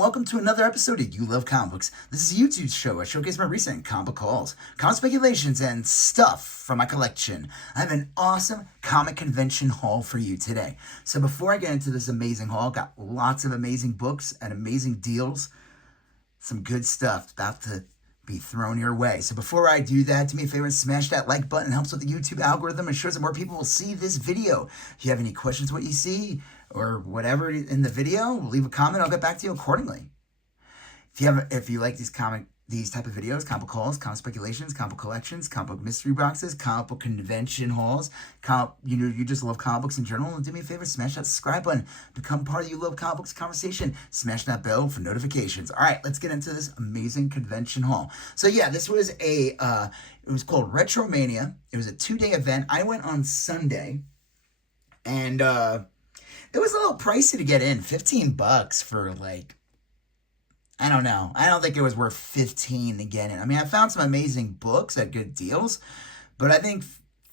welcome to another episode of You Love Comic Books. This is a YouTube show. I showcase my recent comic book hauls, comic speculations, and stuff from my collection. I have an awesome comic convention haul for you today. So before I get into this amazing haul, got lots of amazing books and amazing deals. Some good stuff about to be thrown your way. So before I do that, do me a favor and smash that like button. It helps with the YouTube algorithm and shows that more people will see this video. If you have any questions what you see or whatever in the video, leave a comment. I'll get back to you accordingly. If you like these type of videos, comic book hauls, comic speculations, comic book collections, comic book mystery boxes, comic book convention hauls, you just love comic books in general, and do me a favor, smash that subscribe button, become part of the You Love Comic Books conversation, smash that bell for notifications. All right, let's get into this amazing convention haul. So yeah, this was it was called Retromania. It was a 2-day event. I went on Sunday, and it was a little pricey to get in, $15 for like, I don't know. I don't think it was worth $15 to get in. I mean, I found some amazing books at good deals, but I think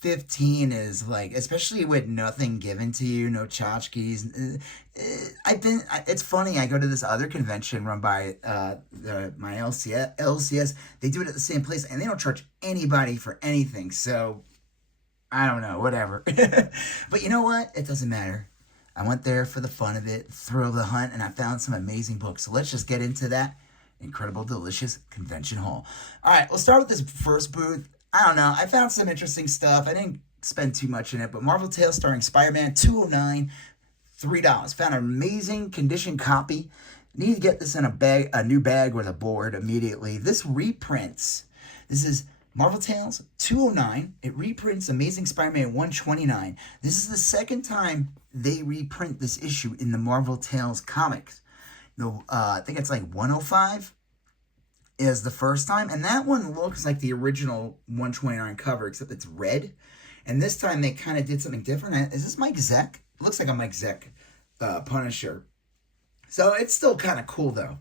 15 is like, especially with nothing given to you, no tchotchkes. It's funny. I go to this other convention run by my LCS. They do it at the same place, and they don't charge anybody for anything. So I don't know, whatever. But you know what? It doesn't matter. I went there for the fun of it, thrill of the hunt, and I found some amazing books. So let's just get into that incredible, delicious convention haul. All right, we'll start with this first booth. I don't know. I found some interesting stuff. I didn't spend too much in it, but Marvel Tales starring Spider-Man, $209, $3. Found an amazing condition copy. Need to get this in a new bag with a board immediately. This reprints. This is Marvel Tales, $209. It reprints Amazing Spider-Man, $129. This is the second time they reprint this issue in the Marvel Tales comics. I think it's like 105 is the first time. And that one looks like the original 129 cover, except it's red. And this time they kind of did something different. Is this Mike Zeck? It looks like a Mike Zeck Punisher. So it's still kind of cool, though.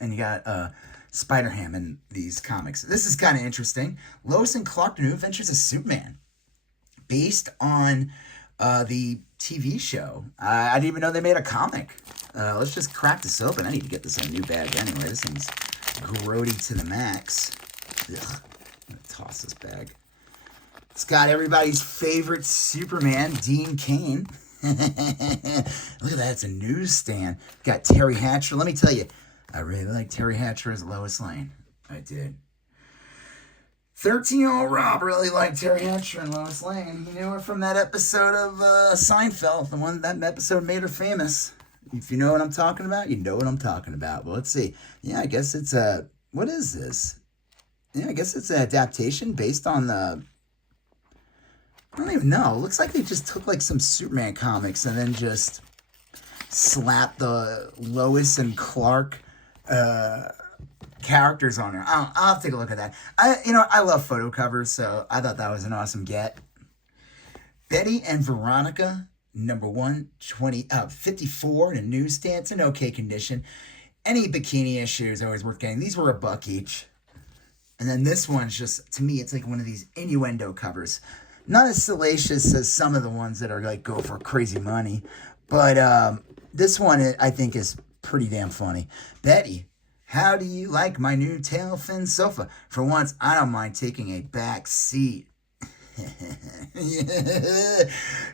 And you got Spider-Ham in these comics. This is kind of interesting. Lois and Clark, New Adventures of Superman. Based on the TV show. I didn't even know they made a comic. Let's just crack this open. I need to get this in a new bag anyway. This thing's grody to the max. Ugh. I'm going to toss this bag. It's got everybody's favorite Superman, Dean Cain. Look at that. It's a newsstand. Got Terry Hatcher. Let me tell you, I really like Terry Hatcher as Lois Lane. I did. 13-year-old Rob really liked Terry Hatcher and Lois Lane. He knew her from that episode of Seinfeld, the one that episode made her famous. If you know what I'm talking about, you know what I'm talking about. Well, let's see. Yeah, I guess it's what is this? Yeah, I guess it's an adaptation based on the, I don't even know. It looks like they just took like some Superman comics and then just slapped the Lois and Clark characters on her. I'll have to take a look at that. I love photo covers, so I thought that was an awesome get. Betty and Veronica, number 54 in a newsstand. It's in okay condition. Any bikini issue is always worth getting. These were $1 each. And then this one's just, to me, it's like one of these innuendo covers. Not as salacious as some of the ones that are like go for crazy money. But this one, I think, is pretty damn funny. Betty, how do you like my new tail fin sofa? For once, I don't mind taking a back seat.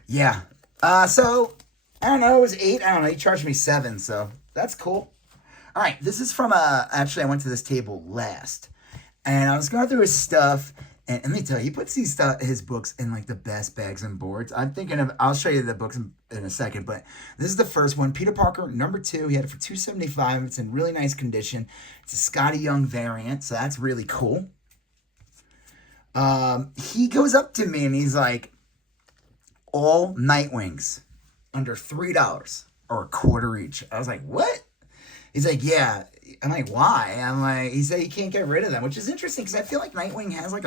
Yeah. So, I don't know, it was 8. I don't know, he charged me 7, so that's cool. All right, this is from, actually, I went to this table last. And I was going through his stuff, and let me tell you, he puts his books in like the best bags and boards. I'm thinking of, I'll show you the books in a second, but this is the first one. Peter Parker, number 2. He had it for $275. It's in really nice condition. It's a Scotty Young variant, so that's really cool. He goes up to me and he's like, all Nightwings under $3 or $1 each. I was like, what? He's like, yeah. I'm like, why? I'm like, he said he can't get rid of them, which is interesting because I feel like Nightwing has like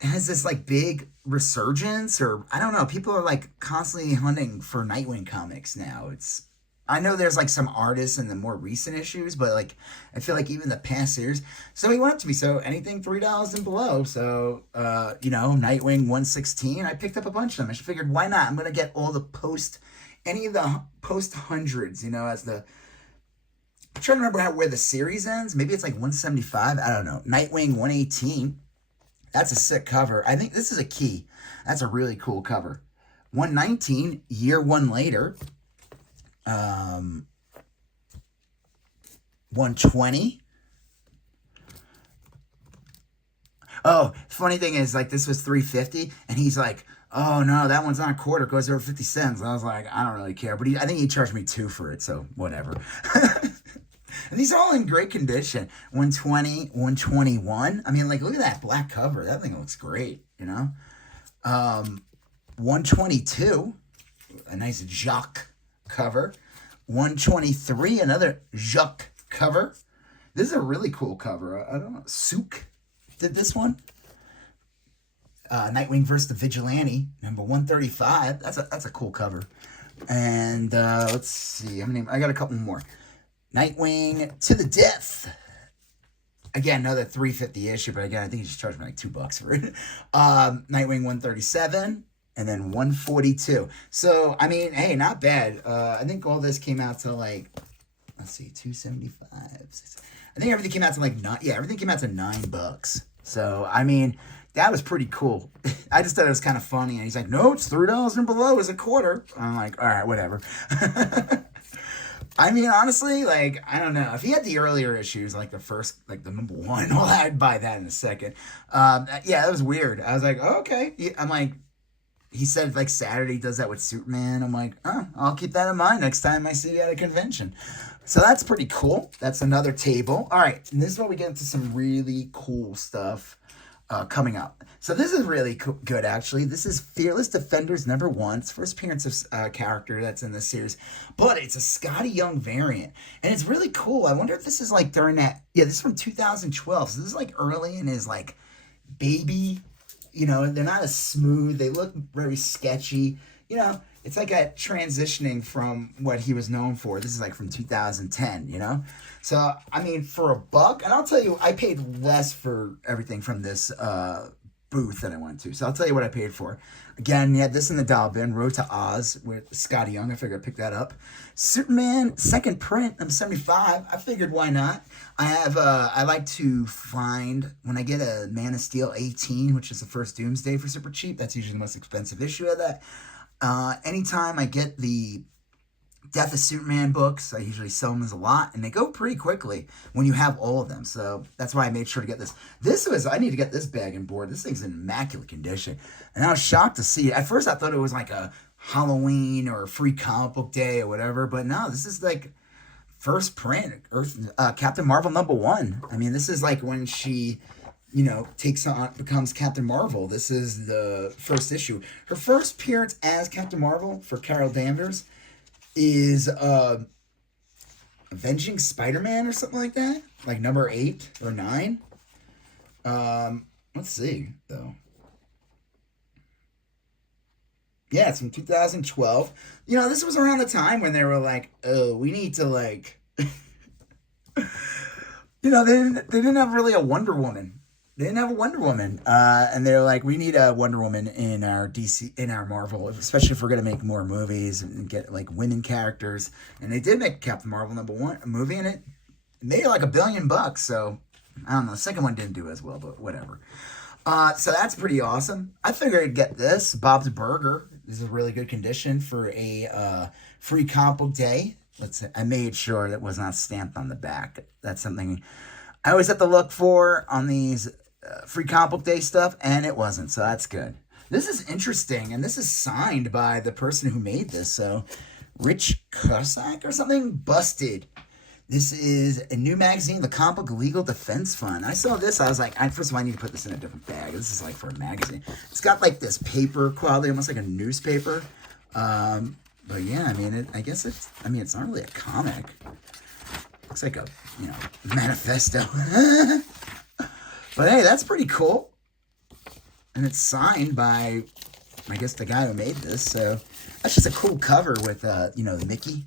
this like big resurgence, or I don't know. People are like constantly hunting for Nightwing comics now. I know there's like some artists in the more recent issues, but like I feel like even the past years. So he went up to me. So anything $3 and below. So Nightwing 116. I picked up a bunch of them. I figured why not? I'm gonna get all the any of the post hundreds. As the I'm trying to remember where the series ends. Maybe it's like 175. I don't know. Nightwing 118. That's a sick cover. I think this is a key. That's a really cool cover. 119, year one later. 120. Oh, funny thing is, like, this was 350, and he's like, "Oh no, that one's not a quarter. It goes over 50 cents." And I was like, "I don't really care," but I think he charged me two for it, so whatever. And these are all in great condition. 120, 121. I mean, like, look at that black cover. That thing looks great, you know. 122, a nice Jacques cover. 123, another Jacques cover. This is a really cool cover. I don't know. Souk did this one. Nightwing versus the Vigilante, number 135. That's a cool cover. And let's see. I got a couple more. Nightwing to the Death. Again, another 350 issue, but again, I think he just charged me like $2 for it. Nightwing 137, and then 142. So, I mean, hey, not bad. I think all this came out to like, let's see, 275. I think everything came out to like everything came out to $9. So, I mean, that was pretty cool. I just thought it was kind of funny. And he's like, "No, it's $3 and below is a quarter." I'm like, all right, whatever. I mean, honestly, like, I don't know. If he had the earlier issues, like the first, like the number one, well, I'd buy that in a second. Yeah, it was weird. I was like, oh, okay. I'm like, he said like Saturday does that with Superman. I'm like, oh, I'll keep that in mind next time I see you at a convention. So that's pretty cool. That's another table. All right, and this is where we get into some really cool stuff coming up. So this is really good, actually. This is Fearless Defenders number 1. It's first appearance of character that's in this series. But it's a Scotty Young variant. And it's really cool. I wonder if this is like during that... Yeah, this is from 2012. So this is like early in his like baby... You know, they're not as smooth. They look very sketchy. You know, it's like a transitioning from what he was known for. This is like from 2010, you know? So, I mean, for $1, and I'll tell you, I paid less for everything from this booth that I went to. So I'll tell you what I paid for. Again, yeah, this in the dollar bin, Road to Oz with Scotty Young. I figured I'd pick that up. Superman, second print, I'm 75. I figured why not? I like to find, when I get a Man of Steel 18, which is the first Doomsday for super cheap, that's usually the most expensive issue of that. Anytime I get the Death of Superman books, I usually sell them as a lot, and they go pretty quickly when you have all of them. So that's why I made sure to get this. I need to get this bag and board. This thing's in immaculate condition. And I was shocked to see it. At first, I thought it was like a Halloween or a free comic book day or whatever, but no, this is like first print, Captain Marvel number 1. I mean, this is like when she, you know, becomes Captain Marvel. This is the first issue. Her first appearance as Captain Marvel for Carol Danvers is Avenging Spider-Man or something like that. Like number 8 or 9. Let's see, though. Yeah, it's from 2012. You know, this was around the time when they were like, oh, we need to like... You know, they didn't have really a Wonder Woman. They didn't have a Wonder Woman. And they're like, we need a Wonder Woman in our DC, in our Marvel, especially if we're going to make more movies and get like women characters. And they did make Captain Marvel number 1, a movie, and it made like $1 billion. So I don't know. The second one didn't do as well, but whatever. So that's pretty awesome. I figured I'd get this. Bob's Burger. This is a really good condition for a free comic book day. I made sure that was not stamped on the back. That's something I always have to look for on these free comic book day stuff, and it wasn't, so that's good. This is interesting, and this is signed by the person who made this, so Rich Cusack or something? Busted. This is a new magazine, the Comic Book Legal Defense Fund. I saw this, I was like, first of all, I need to put this in a different bag. This is like for a magazine. It's got like this paper quality, almost like a newspaper. But yeah, I mean, it's not really a comic. Looks like a, you know, manifesto. But hey, that's pretty cool. And it's signed by, I guess, the guy who made this. So that's just a cool cover with, you know, Mickey.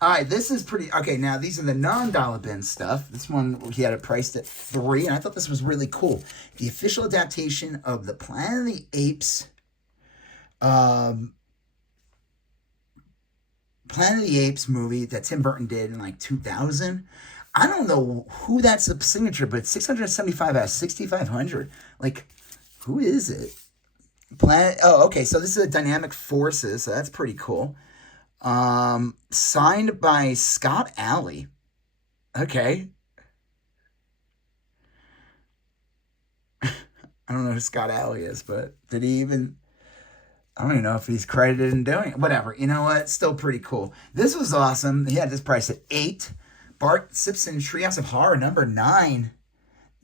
All right, this is pretty... Okay, now these are the non-dollar bin stuff. This one, he had it priced at $3, and I thought this was really cool. The official adaptation of the Planet of the Apes... Planet Planet of the Apes movie that Tim Burton did in like 2000. I don't know who that's a signature, but 675 out of 6,500. Like, who is it? Planet. Oh, okay. So this is a Dynamic Forces. So that's pretty cool. Signed by Scott Alley. Okay. I don't know who Scott Alley is, but did he even? I don't even know if he's credited in doing it. Whatever. You know what? Still pretty cool. This was awesome. He had this price at 8. Bart Simpson Treehouse of Horror #9.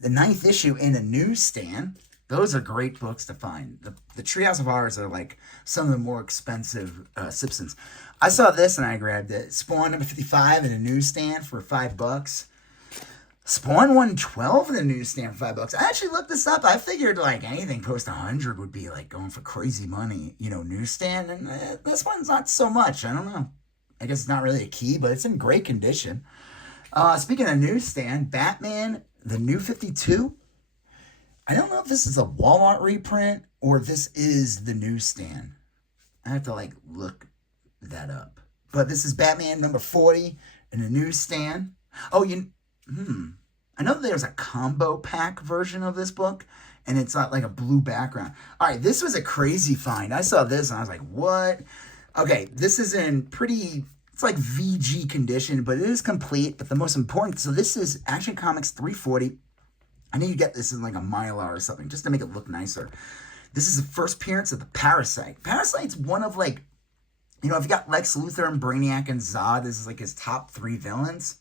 The 9th issue in a newsstand. Those are great books to find. The Treehouse of Horrors are like some of the more expensive Simpsons. I saw this and I grabbed it. Spawn #55 in a newsstand for $5. Spawn 112 in the newsstand for $5. I actually looked this up. I figured like anything post 100 would be like going for crazy money, newsstand. And this one's not so much. I don't know. I guess it's not really a key, but it's in great condition. Speaking of newsstand, Batman, the New 52. I don't know if this is a Walmart reprint or if this is the newsstand. I have to like look that up. But this is Batman #40 in a newsstand. Oh, I know there's a combo pack version of this book, and it's not like a blue background. All right, this was a crazy find. I saw this, and I was like, what? Okay, this is in pretty, it's like VG condition, but it is complete. But the most important, so this is Action Comics 340. I need to get this in like a Mylar or something, just to make it look nicer. This is the first appearance of the Parasite. Parasite's one of like, if you got Lex Luthor and Brainiac and Zod, this is like his top 3 villains.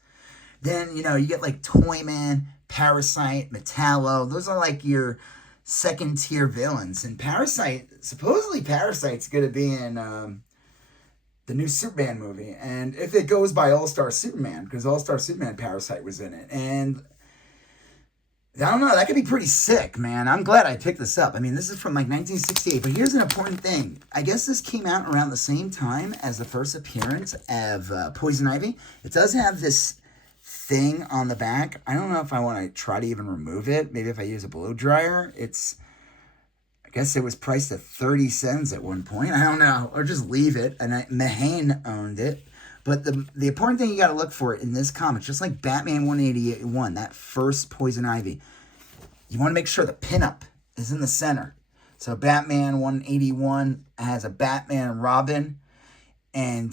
Then, you get like Toyman, Parasite, Metallo. Those are like your second tier villains. And supposedly Parasite's going to be in the new Superman movie. And if it goes by All-Star Superman, because All-Star Superman Parasite was in it. And I don't know, that could be pretty sick, man. I'm glad I picked this up. I mean, this is from like 1968. But here's an important thing. I guess this came out around the same time as the first appearance of Poison Ivy. It does have this thing on the back. I don't know if I want to try to even remove it. Maybe if I use a blow dryer. I guess it was priced at 30 cents at one point. I don't know. Or just leave it. And Mahane owned it. But the important thing you got to look for in this comic, just like Batman 181, that first Poison Ivy, you want to make sure the pinup is in the center. So Batman 181 has a Batman and Robin. And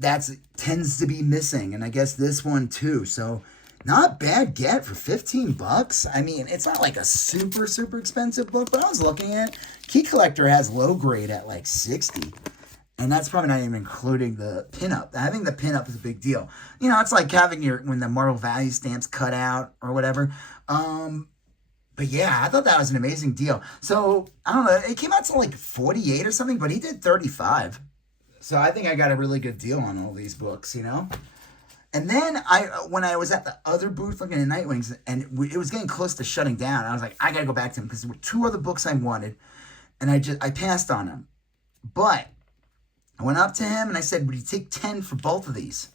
that tends to be missing, and I guess this one too. So not bad get for $15. I mean, it's not like a super expensive book, but I was looking at it. Key Collector has low grade at like 60, and that's probably not even including the pinup. Having the pinup is a big deal. It's like having when the Marvel Value stamps cut out or whatever. But yeah, I thought that was an amazing deal. So I don't know, it came out to like 48 or something, but he did 35. So I think I got a really good deal on all these books, And then when I was at the other booth looking at Nightwings, and it was getting close to shutting down, I was like, I got to go back to him because there were 2 other books I wanted, and I passed on them. But I went up to him and I said, would you take 10 for both of these?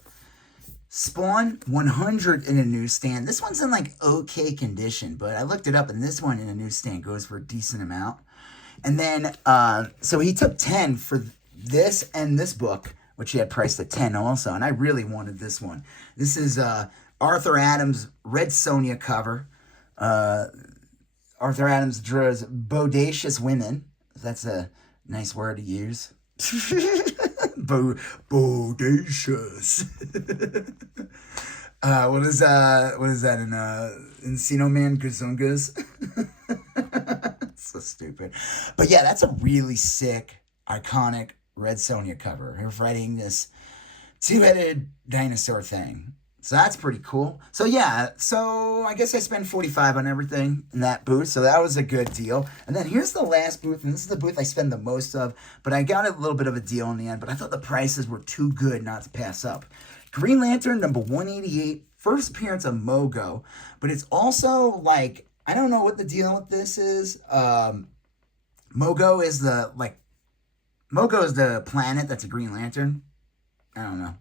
Spawn 100 in a newsstand. This one's in like okay condition, but I looked it up, and this one in a newsstand goes for a decent amount. And then, so he took 10 for this and this book, which he had priced at 10 also, and I really wanted this one. This is Arthur Adams' Red Sonja cover. Arthur Adams draws bodacious women. That's a nice word to use. Bodacious. What is that in Encino Man Gazungas? So stupid. But yeah, that's a really sick, iconic Red Sonja cover. Her fighting this 2-headed dinosaur thing. So that's pretty cool. So yeah, so I guess I spent $45 on everything in that booth. So that was a good deal. And then here's the last booth, and this is the booth I spend the most of, but I got a little bit of a deal in the end, but I thought the prices were too good not to pass up. Green Lantern #188, first appearance of Mogo, but it's also like, I don't know what the deal with this is. Mogo is the planet that's a Green Lantern. I don't know.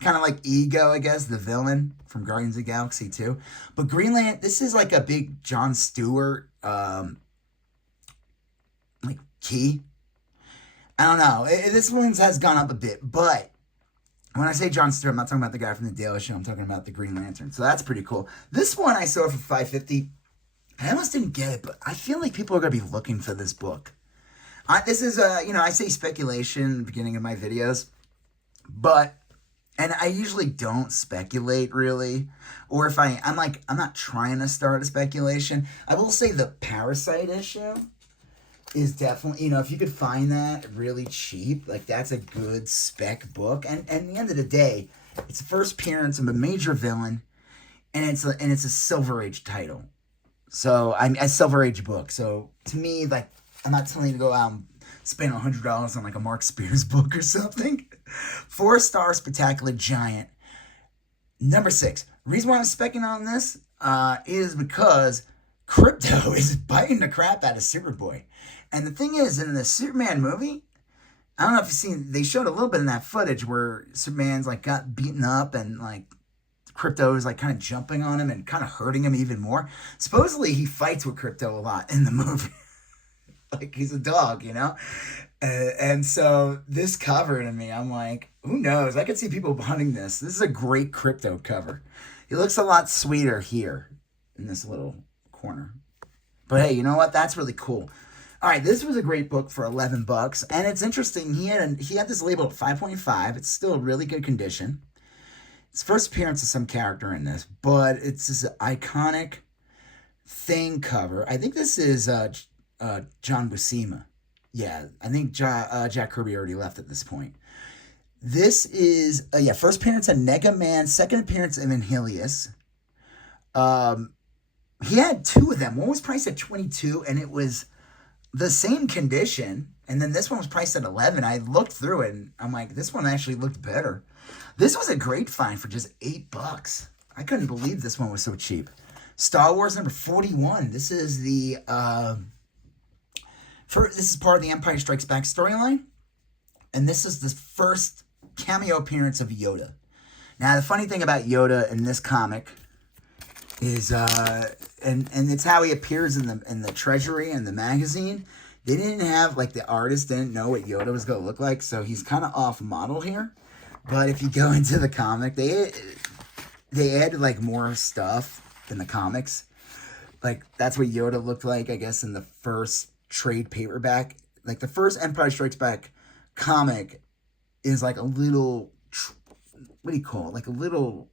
Kind of like Ego, I guess, the villain from Guardians of the Galaxy 2. But Green Lantern, this is like a big Jon Stewart, like key. I don't know. This one has gone up a bit, but when I say John Stewart, I'm not talking about the guy from the Daily Show. I'm talking about the Green Lantern. So that's pretty cool. This one I saw for $5.50. I almost didn't get it, but I feel like people are going to be looking for this book. This is, I say speculation in the beginning of my videos, but, and I usually don't speculate really, or if I'm not trying to start a speculation. I will say the Parasite issue is definitely, if you could find that really cheap, like that's a good spec book. And at the end of the day, it's the first appearance of a major villain, and it's a Silver Age title. So I'm a Silver Age book. So to me, like, I'm not telling you to go out and spend $100 on like a Mark Spears book or something. 4-star Spectacular Giant. Number 6. Reason why I'm specking on this is because Krypto is biting the crap out of Superboy. And the thing is, in the Superman movie, I don't know if you've seen, they showed a little bit in that footage where Superman's like got beaten up and like Krypto is like kind of jumping on him and kind of hurting him even more. Supposedly he fights with Krypto a lot in the movie. Like he's a dog, and so this cover to me, I'm like, who knows? I could see people hunting this. This is a great Krypto cover. He looks a lot sweeter here in this little corner. But hey, you know what? That's really cool. All right, this was a great book for $11, and it's interesting. He had this labeled at 5.5. It's still really good condition. It's first appearance of some character in this, but it's this iconic Thing cover. I think this is John Buscema. Yeah, I think Jack Kirby already left at this point. This is first appearance of Nega Man, second appearance of Anhelius. He had 2 of them. One was priced at $22, and it was the same condition. And then this one was priced at $11. I looked through it, and I'm like, this one actually looked better. This was a great find for just $8. I couldn't believe this one was so cheap. Star Wars number 41. This is the this is part of the Empire Strikes Back storyline, and this is the first cameo appearance of Yoda. Now, the funny thing about Yoda in this comic is, and it's how he appears in the Treasury and the magazine. They didn't have, like, the artist didn't know what Yoda was going to look like, so he's kind of off model here. But if you go into the comic, they added, like, more stuff in the comics. Like, that's what Yoda looked like, I guess, in the first trade paperback. Like, the first Empire Strikes Back comic is like a little, what do you call it? Like a little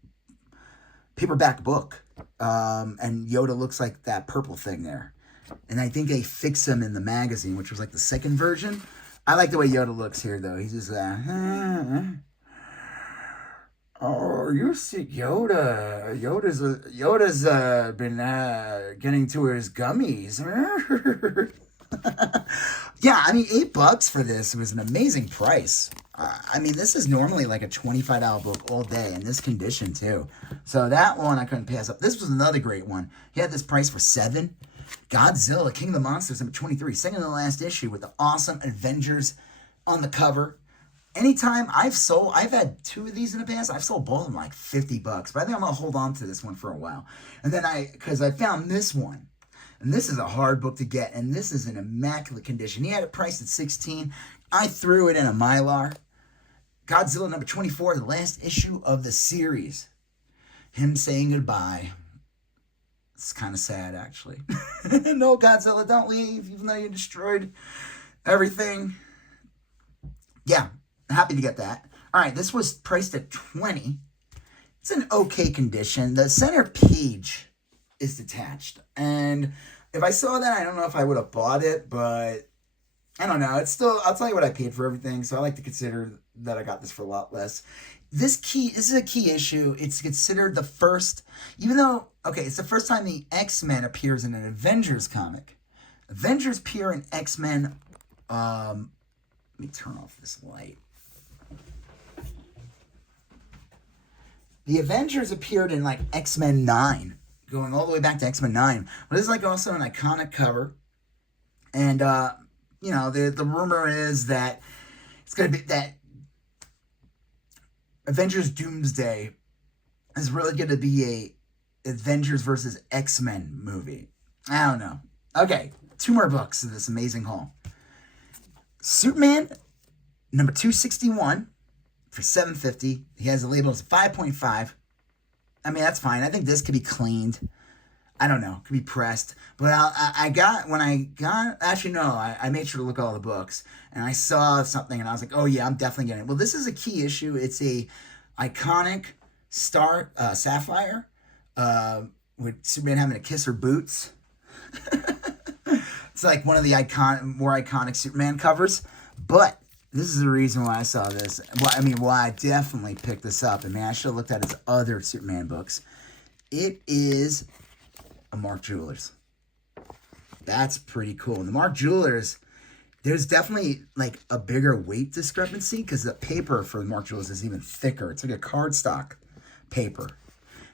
paperback book. And Yoda looks like that purple thing there. And I think they fix him in the magazine, which was like the second version. I like the way Yoda looks here, though. He's just oh, you see Yoda. Yoda's been getting to his gummies. Yeah, I mean, $8 for this was an amazing price. I mean, this is normally like a $25 book all day in this condition too. So that one I couldn't pass up. This was another great one. He had this price for $7. Godzilla, King of the Monsters, number 23, second to the last issue with the awesome Avengers on the cover. Anytime I've had 2 of these in the past. I've sold both of them like $50, but I think I'm gonna hold on to this one for a while. And then because I found this one, and this is a hard book to get, and this is in immaculate condition. He had it priced at $16. I threw it in a Mylar. Godzilla number 24, the last issue of the series. Him saying goodbye. It's kind of sad, actually. No, Godzilla, don't leave, even though you destroyed everything. Yeah, happy to get that. All right, this was priced at $20. It's in okay condition. The center page is detached. And if I saw that, I don't know if I would have bought it, but I don't know. It's still, I'll tell you what I paid for everything. So I like to consider that I got this for a lot less. This is a key issue. It's considered the first, even though, okay, it's the first time the X-Men appears in an Avengers comic. Avengers appear in X-Men, let me turn off this light. The Avengers appeared in like X-Men 9, going all the way back to X-Men 9. But this is like also an iconic cover. And, the rumor is that it's going to be that Avengers Doomsday is really going to be a Avengers versus X-Men movie. I don't know. Okay, 2 more books of this amazing haul. Superman Number 261 for $7.50. He has the label as 5.5. I mean, that's fine. I think this could be cleaned. I don't know, could be pressed. But actually, no, I made sure to look at all the books. And I saw something and I was like, oh yeah, I'm definitely getting it. Well, this is a key issue. It's a iconic star, Sapphire, with Superman having to kiss her boots. It's like one of the more iconic Superman covers. But this is the reason why I saw this. Well, I mean, why I definitely picked this up. And man, I should have looked at his other Superman books. It is a Mark Jewelers. That's pretty cool. And the Mark Jewelers, there's definitely like a bigger weight discrepancy because the paper for the Mark Jewelers is even thicker. It's like a cardstock paper.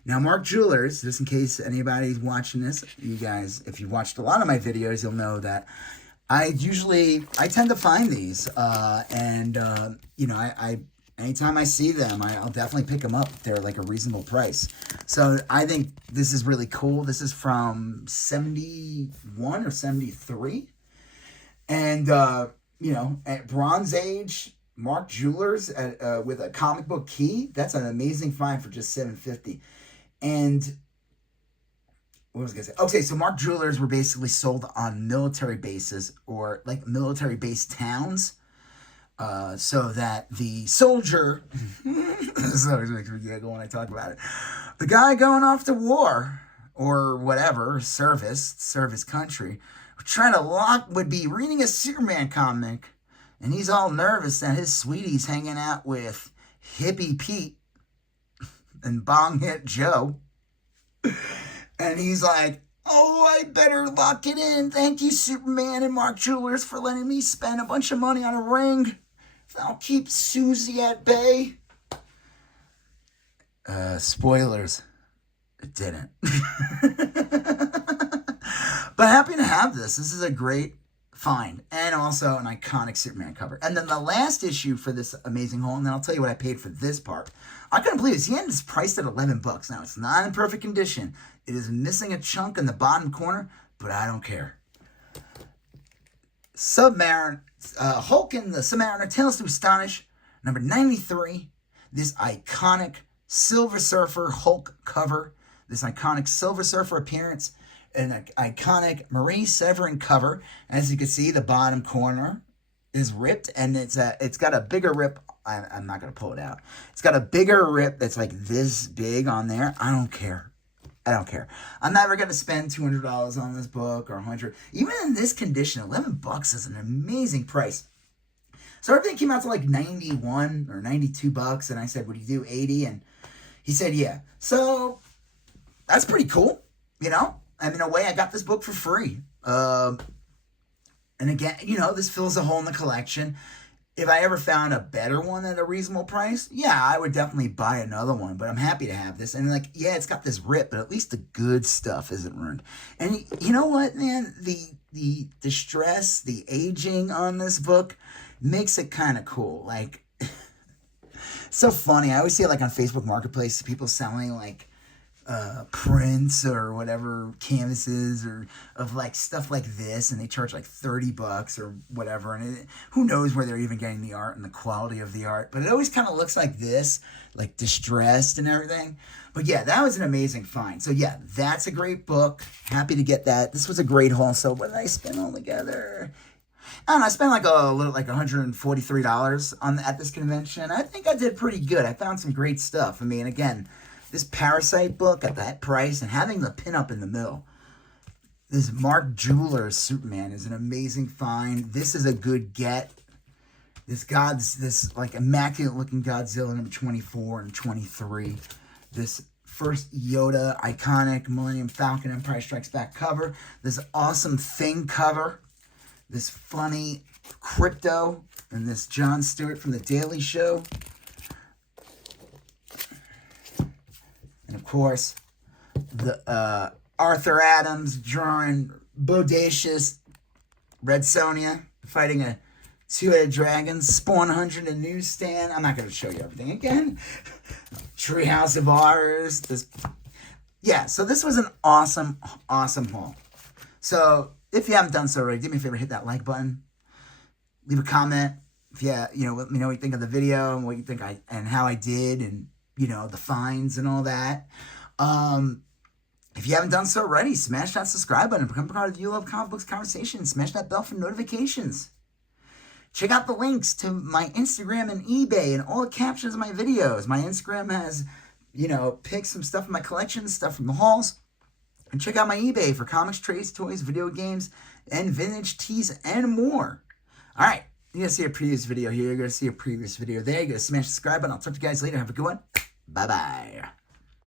Now, Mark Jewelers, just in case anybody's watching this, you guys, if you've watched a lot of my videos, you'll know that I tend to find these, you know, anytime I see them, I'll definitely pick them up if they're like a reasonable price. So I think this is really cool. This is from 71 or 73. And, you know, at Bronze Age, Mark Jewelers with a comic book key, that's an amazing find for just $7.50. And what was I going to say? Okay, so Mark Jewelers were basically sold on military bases or like military base towns. So that the soldier, this always makes me giggle when I talk about it, the guy going off to war or whatever, service country, would be reading a Superman comic, and he's all nervous that his sweetie's hanging out with Hippie Pete and Bong Hit Joe. And he's like, oh, I better lock it in. Thank you, Superman and Mark Jewelers, for letting me spend a bunch of money on a ring. I'll keep Susie at bay. Spoilers. It didn't. But happy to have this. This is a great find. And also an iconic Superman cover. And then the last issue for this amazing haul, and then I'll tell you what I paid for this part. I couldn't believe this. He had this priced at $11. Now, it's not in perfect condition. It is missing a chunk in the bottom corner, but I don't care. Hulk and the Submariner, Tales to Astonish, number 93. This iconic Silver Surfer Hulk cover, this iconic Silver Surfer appearance, an iconic Marie Severin cover. As you can see, the bottom corner is ripped, and it's got a bigger rip. I'm not going to pull it out. It's got a bigger rip that's like this big on there. I don't care. I'm never going to spend $200 on this book or $100. Even in this condition, $11 is an amazing price. So everything came out to like 91 or 92 bucks. And I said, would you do 80? And he said, yeah. So that's pretty cool. You know, I mean, in a way, I got this book for free. And again, you know, this fills a hole in the collection. If I ever found a better one at a reasonable price, yeah, I would definitely buy another one. But I'm happy to have this. And like, yeah, it's got this rip, but at least the good stuff isn't ruined. And you know what, man? The distress, the aging on this book makes it kind of cool. Like, so funny. I always see it like on Facebook Marketplace, people selling like prints or whatever canvases or of like stuff like this, and they charge like $30 or whatever, and who knows where they're even getting the art and the quality of the art, but it always kind of looks like this, like distressed and everything. But yeah, that was an amazing find. So yeah, that's a great book. Happy to get that. This was a great haul. So what did I spend altogether? I don't know, I spent like a little, like $143 at this convention. I think I did pretty good. I found some great stuff. I mean, again, this Parasite book at that price and having the pinup in the middle. This Mark Jewelers Superman is an amazing find. This is a good get. This like immaculate looking Godzilla number 24 and 23. This first Yoda iconic Millennium Falcon Empire Strikes Back cover. This awesome Thing cover. This funny Crypto and this Jon Stewart from The Daily Show. And of course, the Arthur Adams drawing bodacious Red Sonja fighting a two-headed dragon, Spawn 100 a newsstand. I'm not going to show you everything again. Treehouse of Horrors. So this was an awesome, awesome haul. So if you haven't done so already, do me a favor, hit that like button, leave a comment, If let me know what you think of the video and what you think and how I did, and the finds and all that. If you haven't done so already, smash that subscribe button. Become part of the You Love Comic Books conversation. Smash that bell for notifications. Check out the links to my Instagram and eBay and all the captions of my videos. My Instagram has, pics, some stuff from my collection, stuff from the hauls. And check out my eBay for comics, trades, toys, video games, and vintage tees and more. All right. You're going to see a previous video here. You're going to see a previous video there. You're going to smash the subscribe button. I'll talk to you guys later. Have a good one. Bye-bye.